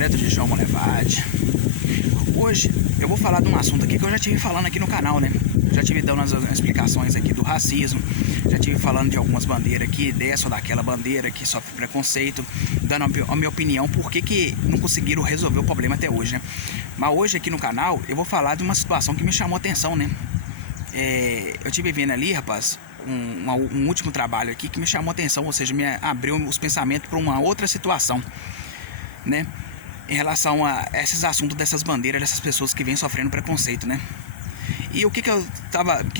direto de João Monlevade. Hoje eu vou falar de um assunto aqui que eu já tive falando aqui no canal, né? Já tive dando as explicações aqui do racismo, já tive falando de algumas bandeiras aqui, dessa ou daquela bandeira que sofre preconceito, dando a minha opinião por que não conseguiram resolver o problema até hoje, né? Mas hoje aqui no canal eu vou falar de uma situação que me chamou a atenção, né? Eu tive vendo ali, rapaz, um último trabalho aqui que me chamou a atenção, ou seja, me abriu os pensamentos para uma outra situação, né? Em relação a esses assuntos dessas bandeiras, dessas pessoas que vêm sofrendo preconceito, né? E o que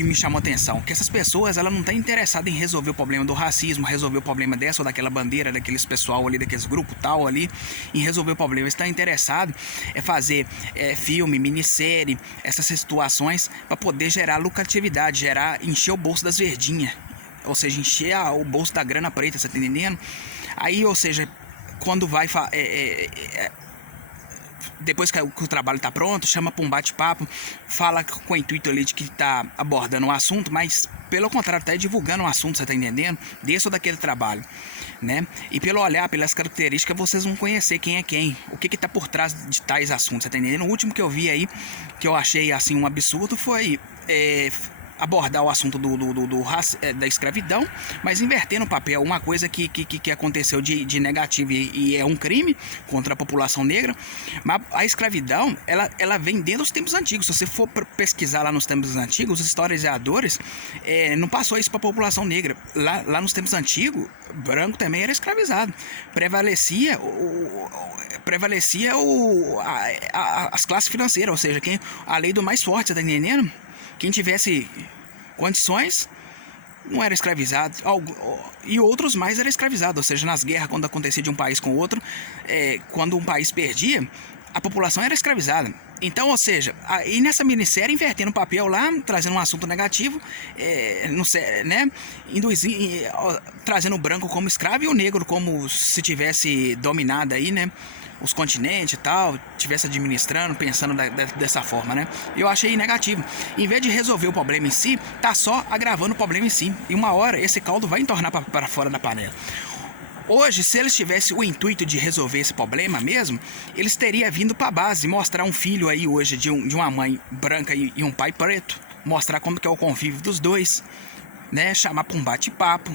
me chamou a atenção? Que essas pessoas, elas não estão interessadas em resolver o problema do racismo, resolver o problema dessa ou daquela bandeira, daqueles pessoal ali, daqueles grupos tal ali, em resolver o problema. Eles estão interessados em fazer filme, minissérie, essas situações para poder gerar lucratividade, encher o bolso das verdinhas, ou seja, encher o bolso da grana preta, você tá entendendo? Aí, ou seja, quando vai depois que o trabalho está pronto, chama para um bate-papo, fala com o intuito ali de que está abordando um assunto, mas pelo contrário, está divulgando um assunto, você está entendendo? Desse ou daquele trabalho, né? E pelo olhar, pelas características, vocês vão conhecer quem é quem, o que está por trás de tais assuntos, você está entendendo? O último que eu vi aí, que eu achei assim um absurdo, foi abordar o assunto da escravidão, mas invertendo o papel, uma coisa que aconteceu de negativo e é um crime contra a população negra, mas a escravidão, ela vem desde os tempos antigos. Se você for pesquisar lá nos tempos antigos, os historiadores não passou isso para a população negra. Lá nos tempos antigos, branco também era escravizado. Prevalecia as classes financeiras, ou seja, a lei do mais forte, você tá entendendo? Quem tivesse condições não era escravizado, e outros mais era escravizado, ou seja, nas guerras, quando acontecia de um país com outro, quando um país perdia, a população era escravizada. Então, ou seja, aí nessa minissérie, invertendo o papel lá, trazendo um assunto negativo, né, trazendo o branco como escravo e o negro como se tivesse dominado aí, né, os continentes e tal, tivesse administrando, pensando dessa forma, né? Eu achei negativo. Em vez de resolver o problema em si, tá só agravando o problema em si. E uma hora esse caldo vai entornar para fora da panela. Hoje, se eles tivessem o intuito de resolver esse problema mesmo, eles teriam vindo para a base, mostrar um filho aí hoje de uma mãe branca e um pai preto, mostrar como que é o convívio dos dois, né? Chamar para um bate-papo.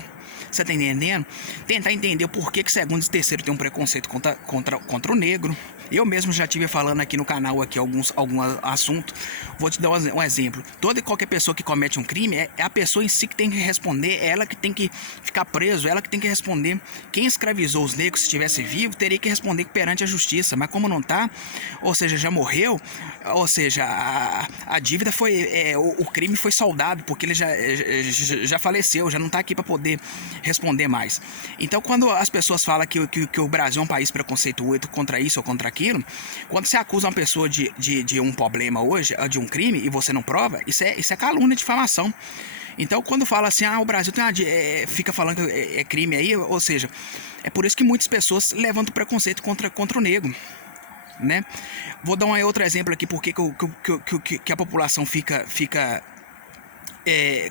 Você tá entendendo? Tentar entender o porquê que segundo e terceiro tem um preconceito contra o negro. Eu mesmo já tive falando aqui no canal aqui algum assunto. Vou te dar um exemplo. Toda e qualquer pessoa que comete um crime é a pessoa em si que tem que responder, é ela que tem que ficar preso, é ela que tem que responder. Quem escravizou os negros, se estivesse vivo, teria que responder perante a justiça, mas como não tá, ou seja, já morreu, ou seja, a dívida foi, o crime foi saldado, porque ele já faleceu, já não tá aqui para poder responder mais. Então, quando as pessoas falam que o Brasil é um país preconceituoso contra isso ou contra aquilo, quando você acusa uma pessoa de um problema hoje, de um crime, e você não prova, isso é calúnia, difamação. Então, quando fala assim, o Brasil tem fica falando que é crime aí, ou seja, é por isso que muitas pessoas levantam preconceito contra o negro, né? Vou dar um outro exemplo aqui, porque que a população fica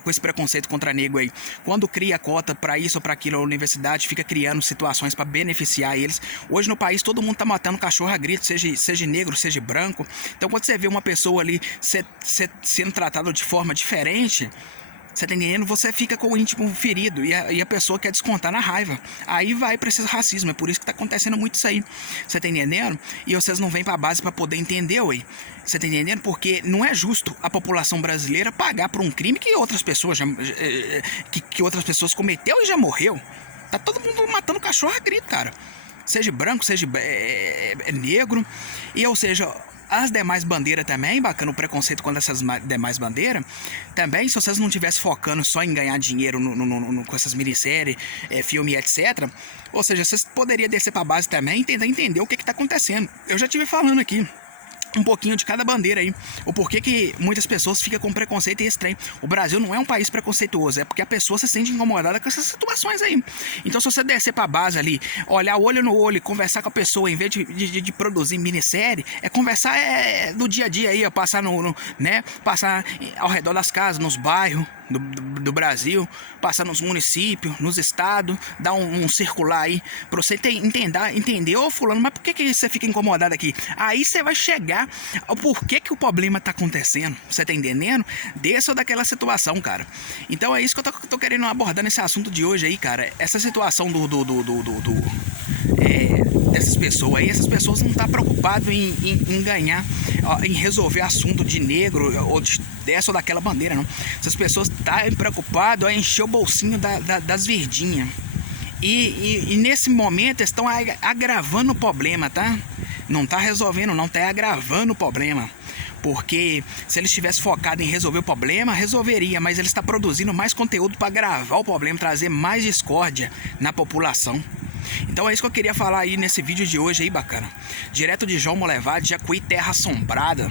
com esse preconceito contra negro aí. Quando cria cota para isso ou para aquilo, a universidade fica criando situações para beneficiar eles. Hoje no país todo mundo tá matando cachorro a grito, seja negro, seja branco. Então quando você vê uma pessoa ali sendo tratada de forma diferente, você tá entendendo? Você fica com o íntimo ferido e a pessoa quer descontar na raiva. Aí vai para esse racismo. É por isso que tá acontecendo muito isso aí. Você tá entendendo? E vocês não vêm pra base para poder entender, ué. Você tá entendendo? Porque não é justo a população brasileira pagar por um crime que outras pessoas que outras pessoas cometeu e já morreu. Tá todo mundo matando cachorro a grito, cara. Seja branco, seja negro. E ou seja, as demais bandeiras também, bacana o preconceito contra essas demais bandeiras. Também, se vocês não estivessem focando só em ganhar dinheiro com essas minisséries, filme, etc. Ou seja, vocês poderiam descer pra base também e tentar entender o que tá acontecendo. Eu já estive falando aqui um pouquinho de cada bandeira aí, o porquê que muitas pessoas ficam com preconceito e estranho. O Brasil não é um país preconceituoso, é porque a pessoa se sente incomodada com essas situações aí. Então se você descer pra base ali, olhar olho no olho, conversar com a pessoa, em vez de produzir minissérie, conversar do dia a dia aí, passar passar ao redor das casas, nos bairros, do Brasil, passar nos municípios, nos estados, dar um circular aí, pra você entender, ô fulano, mas por que você fica incomodado aqui? Aí você vai chegar ao porquê que o problema tá acontecendo, você tá entendendo? Dessa ou daquela situação, cara. Então é isso que eu tô querendo abordar nesse assunto de hoje aí, cara. Essa situação dessas pessoas aí, essas pessoas não estão preocupadas em ganhar, em resolver assunto de negro ou dessa ou daquela bandeira, não. Essas pessoas estão preocupadas em encher o bolsinho das verdinhas. E nesse momento estão agravando o problema, tá? Não tá resolvendo, não, tá agravando o problema. Porque se eles tivessem focado em resolver o problema, resolveria, mas eles estão produzindo mais conteúdo para agravar o problema, trazer mais discórdia na população. Então é isso que eu queria falar aí nesse vídeo de hoje aí, bacana. Direto de João Molevade, Jacuí, Terra Assombrada.